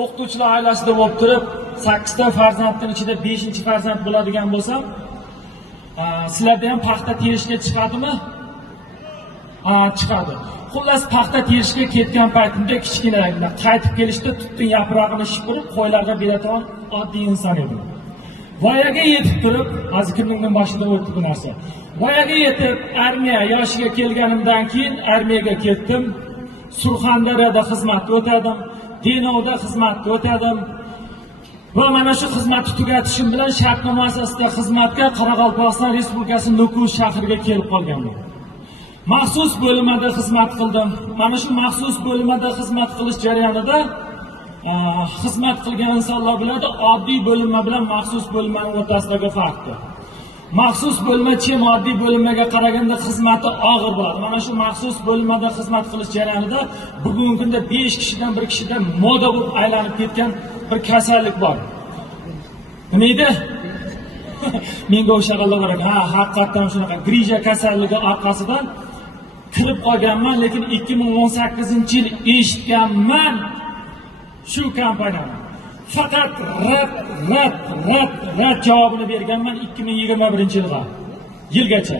O'qituvchilar oilasida bo'lib turib, 8 ta farzandning ichida 5-farzand bo'ladigan bo'lsam, sizlarda ham paxta terishga chiqadimi? Chiqadi. Xullas, paxta terishga ketgan paytimda kichkina qaytib kelishda tutun yaprog'ini shipirib, qo'ylarga beradigan oddiy inson edim. Voyaga yetib turib, hozir kimning boshida o'tdi bu narsa. Voyaga yetib, armiya yoshiga kelganimdan keyin armiyaga ketdim. Surxondaryoda xizmat o'tadim. Denovda xizmatga o'tadim va mana shu xizmatni tugatishim bilan shartnoma asosida xizmatga Qoraqalpog'iston Respublikasi Nukus shahriga kelib qolganman. Maxsus bo'limda xizmat qildim. Mana shu maxsus bo'limda xizmat qilish jarayonida xizmat qilgan insonlar biladi, oddiy bo'linma bilan maxsus bo'linmaning o'rtasidagi farqni. Maxsus bo'linma oddiy bo'linmaga qaraganda xizmati og'ir bo'ladi. Mana shu maxsus bo'linmada xizmat qilish jarayonida bugungi kunda 5 kishidan 1 kishida moda bo'lib aylanib ketgan bir kasallik bor. Nima edi? Menga o'sha g'alla bor ekan. Haqiqatan shunaqa grija kasalligi orqasidan kirib qolganman, lekin 2018-yil eshitganman shu kompaniyani. Faqat rad javobini berganman 2021-yilgacha.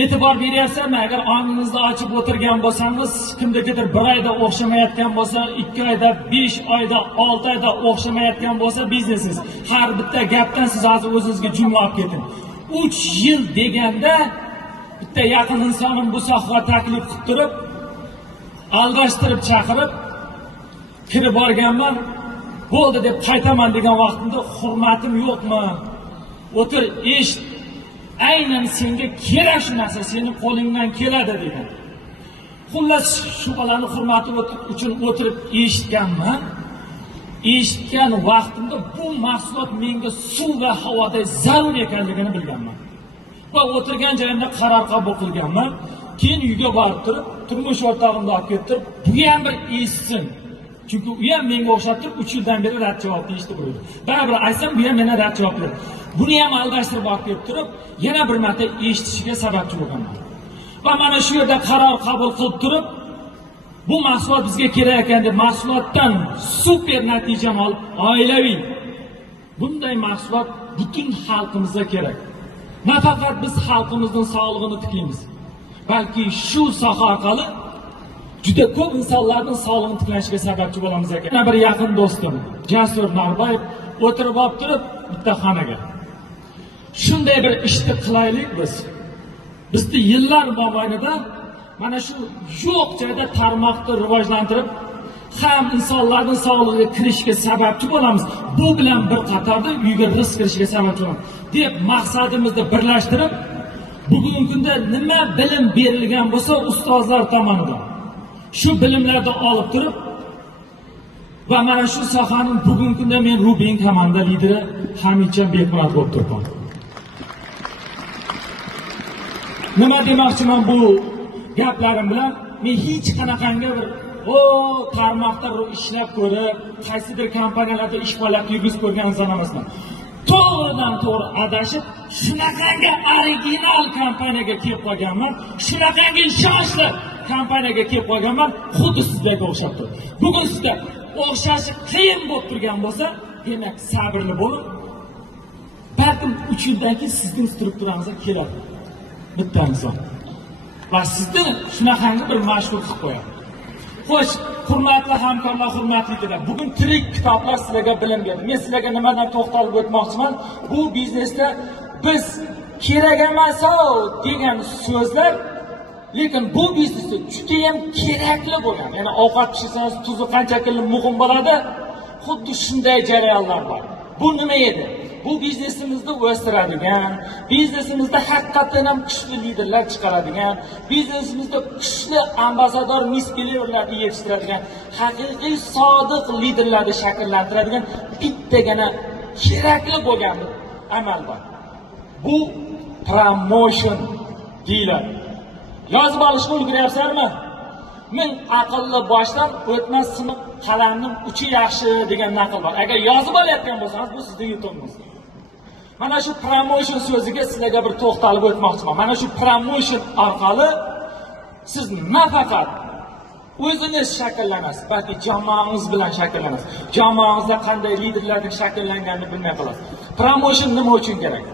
E'tibor beryapsizmi? Agar ongningizni ochib o'tirgan bo'lsangiz, kimdagidir 1 oyda o'xshamayotgan bo'lsa, 2 oyda, 5 oyda, 6 oyda o'xshamayotgan bo'lsa biznesingiz. Har bitta gapdan siz hozir o'zingizga jumla olib keting. 3 yil deganda bitta yaqin insonim bu sohaga taklif qilib turib, aldashtirib chaqirib kirib borganman. Bo'ldi deb qaytaman degan vaqtimda hurmatim yo'qmi? O'tir, eshit. Aynan senga kerak shu narsa, sening qo'lingdan keladi degan. Xullas, shu balani hurmati uchun o'tirib eshitganman. Eshitgan vaqtimda bu mahsulot menga suv va havoda zarur ekanligini bilganman. Va o'tirgan joyimda qaror qabul qilganman. Keyin uyga borib turib, turmush o'rtog'imni olib kelib, bu ham bir eshitsin. Chunki u ham menga o'xshab turib 3 yildan beri rad javobni eshitib turibdi. Baribir aytsam, bu ham meni rad javob berdi. Buni ham aldashtirib olib kelib turib, yana bir marta eshitishiga sababchi bo'lganman. Va mana shu yerda qaror qabul qilib turib, bu mahsulot bizga kerak ekan deb mahsulotdan super natijani olib, oilaviy bunday mahsulot butun xalqimizga kerak. Nafaqat biz xalqimizning sog'lig'ini tiklaymiz, balki shu soha orqali juda ko'p insonlarning sog'lig'ini tiklanishiga sababchi bo'lamiz ekan. Yana bir yaqin do'stim, Jasur Narbayev o'tirib olib turib bitta xonaga. Shunday bir ishni qilaylik biz. Bizni yillar mobaynida mana shu yo'q joyda tarmoqni rivojlantirib, ham insonlarning sog'lig'iga kirishga sababchi bo'lamiz. Bu bilan bir qatorda uyga rizq kirishiga sababchi bo'lamiz deb maqsadimizni birlashtirib, bugungi kunda nima bilim berilgan bo'lsa ustozlar tomonidan shu bilimlarni olib turib va mana shu sohaning bugungi kunda men Rubin komanda lideri Hamidjon Bekmurod bo'lib turibman. Nima demoqchiman bu gaplarim bilan? Men hech qanaqangi bir tarmoqda ishlab ko'rib, qaysidir kompaniyalarda ish faoliyati yurgizib ko'rgan inson emasman. To'g'ridan to'g'ri adashib, shunaqangi original kompaniyaga kelib qolganman, shunaqangi ishonchli kompaniyaga kelib qolganman, xuddi sizlarga o'xshab turib. Bugun sizda o'xshashi qiyin bo'lib turgan bo'lsa, demak sabrli bo'ling. Balkim 3 yildan keyin sizning strukturangizga keladi bitta inson. Va sizni shunaqangi bir mashhur qilib qo'yadi. Xo'sh, hurmatli hamkorlar, hurmatlilar, bugun tirik kitoblar sizlarga bilim berdi. Men sizlarga nimadan to'xtalib o'tmoqchiman? Bu biznesda biz kerak emas degan so'zlar, lekin bu biznesda juda ham kerakli bo'lgan. Ya'ni ovqat pishirsangiz tuzi qanchalik muhim bo'ladi, xuddi shunday jarayonlar bor. Bu nima edi? Bu biznesimizni o'stiradigan, biznesimizda haqiqatan ham kuchli liderlar chiqaradigan, biznesimizda kuchli ambasador miss-beliverlarni yetishtiradigan, haqiqiy sodiq liderlarni shakllantiradigan bittagina kerakli bo'lgan amal bor. Bu promotion deyiladi. Yozib olishga ulguryapsizlarmi? Men aqlli boshdan o'tmas sinib qalamning uchi yaxshi degan naql bor. Agar yozib olayotgan bo'lsangiz, bu sizning yutuqingiz. Mana shu promotion so'ziga sizlarga bir to'xtalib o'tmoqchiman. Mana shu promotion orqali siz nafaqat o'zingiz shakllanasiz, balki jamoangiz bilan shakllanasiz. Jamoangizda qanday liderlarning shakllanganini bilmay qolasiz. Promotion nima uchun kerak?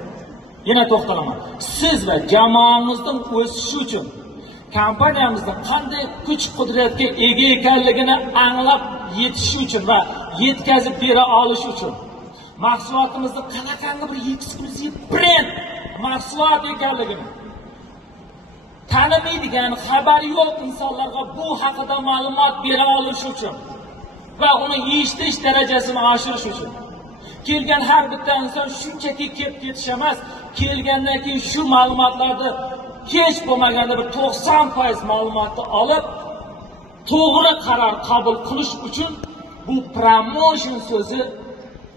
Yana to'xtalaman. Siz va jamoangizning o'sishi uchun kompaniyamizning qanday kuch-qudratga ega ekanligini anglab yetishi uchun va yetkazib bera olish uchun mahsulotimizni qanaqangi bir eksklyuziv brend mahsulot ekanligini tanimaydigan, xabari yo'q insonlarga bu haqida ma'lumot bera olish uchun va uni eshitish darajasini oshirish uchun kelgan har bitta inson shunchaki kelib ketish emas, kelgandan keyin shu ma'lumotlarni hech bo'lmaganda bir 90% ma'lumotni olib to'g'ri qaror qabul qilish uchun bu promotion so'zi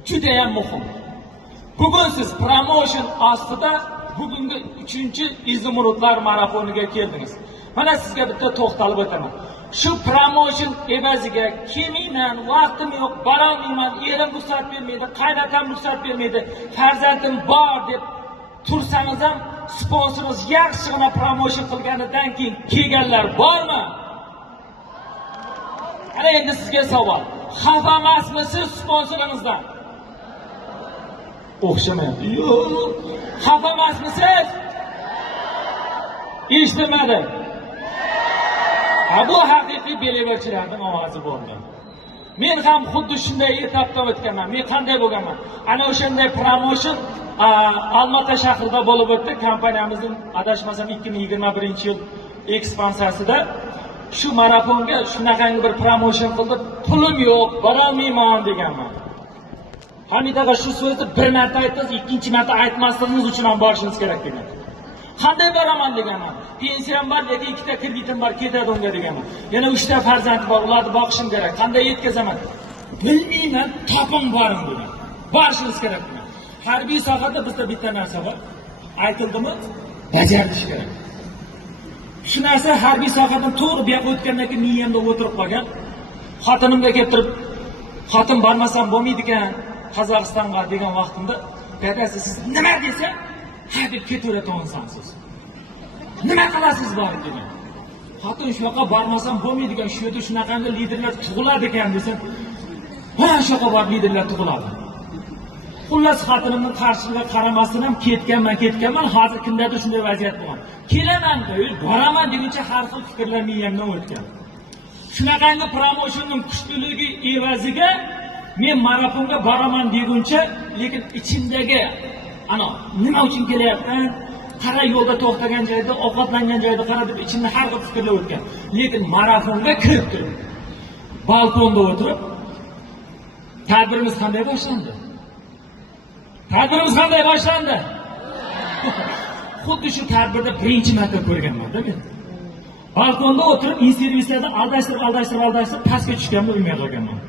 juda ham muhim. Bugun siz promotion ostida bugungi 3-Izumrudlar marafoniga keldingiz. Mana sizga bitta to'xtalib o'taman. Shu promotion evaziga kelmayman, vaqtim yo'q, borolmayman, erim ruxsat bermaydi, qaynotam ruxsat bermaydi, farzandim bor deb tursangiz ham sponsoringiz yaxshigina promotion qilganidan keyin kelganlar bormi? Ana endi sizga savol. Xafa emasmisiz sponsoringizdan? O'xshamayapti. Yo'q. Xafa emasmisiz? Eshitmadim. Bu haqiqiy beleverchilarning ovozi bo'ldi. Men ham xuddi shunday etapdan o'tganman. Men qanday bo'lganman? Ana o'shanday promotion Olmaota shahrida bo'lib o'tdi. Kompaniyamizning adashmasam 2021-yil ekspansiyasida shu marafonga shunaqangi bir promotion qildi. Pulim yo'q, bora olmayman deganman. Hamidaga shu so'zni bir marta aytdingiz, ikkinchi marta aytmasligingiz uchun ham borishingiz kerak degan. Qanday boraman deganman. Pensiyam bor, lekin 2 ta kreditim bor, ketadi unga deganman. Yana 3 ta farzandim bor, ularni boqishim kerak. Qanday yetkazaman? Bilmayman, toping boring degan. Borishingiz kerak. Harbiy sohada bizda bitta narsa bor. Aytildimi? Bajarish kerak. Shu narsa harbiy sohadan to'g'ri bu yoqqa o'tgandan keyin miyamda o'tirib qolgan. Xotinimga kelib turib, xotin bormasam bo'lmaydi ekan Qozog'istonga degan vaqtimda, dadasi siz nima desa, ha deb ketaveradigan siz. Nima qilasiz borib degan. Xotin shu yoqqa bormasam bo'lmaydi ekan, shu yerda shunaqangi liderlar tug'iladi ekan desa, ha shu yoqqa bor liderlar tug'iladi. Xullas xotinimning qarshiligiga qaramasdan ham ketganman. Hozir kimdadir shunday vaziyat bo'lgan. Kelaman deb, boraman deguncha har xil fikrlar miyamdan o'tgan. Shunaqangi promotionning kuchliligi evaziga men marafonga boraman deguncha, lekin ichimdagi ana nima uchun kelyapman? Qara yo'lda to'xtagan joyda, ovqatlangan joyda qara deb ichimda har xil fikrlar o'tgan. Lekin marafonga kirib turib, balkonda o'tirib, tadbirimiz qanday boshlandi? Xuddi shu tadbirda birinchi marta ko'rganman-da men. Balkonda o'tirib, intervyularda aldashtirib pastga tushganimni bilmay qolganman.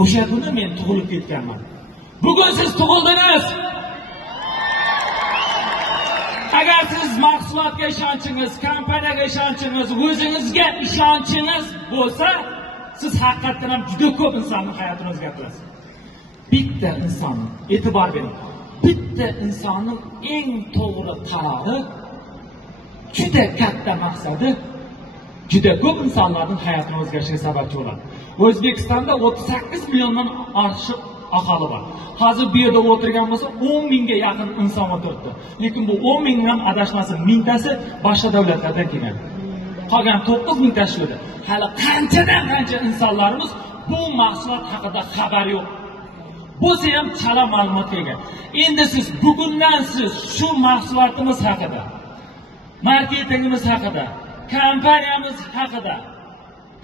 O'sha kuni men tug'ilib ketganman. Bugun siz tug'ildingiz. Agar siz mahsulotga ishonchingiz, kompaniyaga ishonchingiz, o'zingizga ishonchingiz bo'lsa, siz haqiqatan ham juda ko'p insonning hayotini o'zgartirasiz. Bitta inson, e'tibor bering. Bitta insonning eng to'g'ri qarori, juda katta maqsadi, juda ko'p insonlarning hayotini o'zgarishiga sababchi bo'ladi. O'zbekistonda 38 milliondan ortiq aholi bor. Hozir bu yerda o'tirgan bo'lsa 10 mingga yaqin inson o'tiribdi. Lekin bu 10 mingdan adashmasin, mingtasi boshqa davlatlardan kelgan. Qolgan 9 mingtasi shuda. Hali qancha insonlarimiz bu mahsulot haqida xabar yo'q. Bo'lsa ham chala ma'lumotga ega. Endi siz bugundan siz shu mahsulotimiz haqida, marketingimiz haqida, kompaniyamiz haqida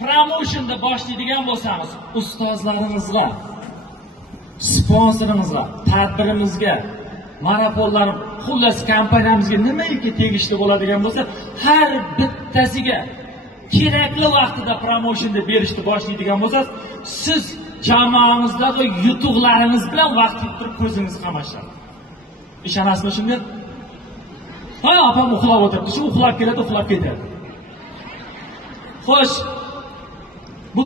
promotionda boshlaydigan bo'lsangiz, ustozlaringizga, sponsoringizga, tadbirimizga, marafonlar, xullas kompaniyamizga nimaiki tegishli bo'ladigan bo'lsa, har bittasiga kerakli vaqtida promotionda berishni boshlaydigan bo'lsangiz, siz jamoamizdagi yutuqlaringiz bilan vaqt turib ko'zingiz qamashadi. Ishonasizmi shunga? Ha, opam uxlab o'tiribdi, shu uxlab keladi, uxlab ketadi. Xo'sh,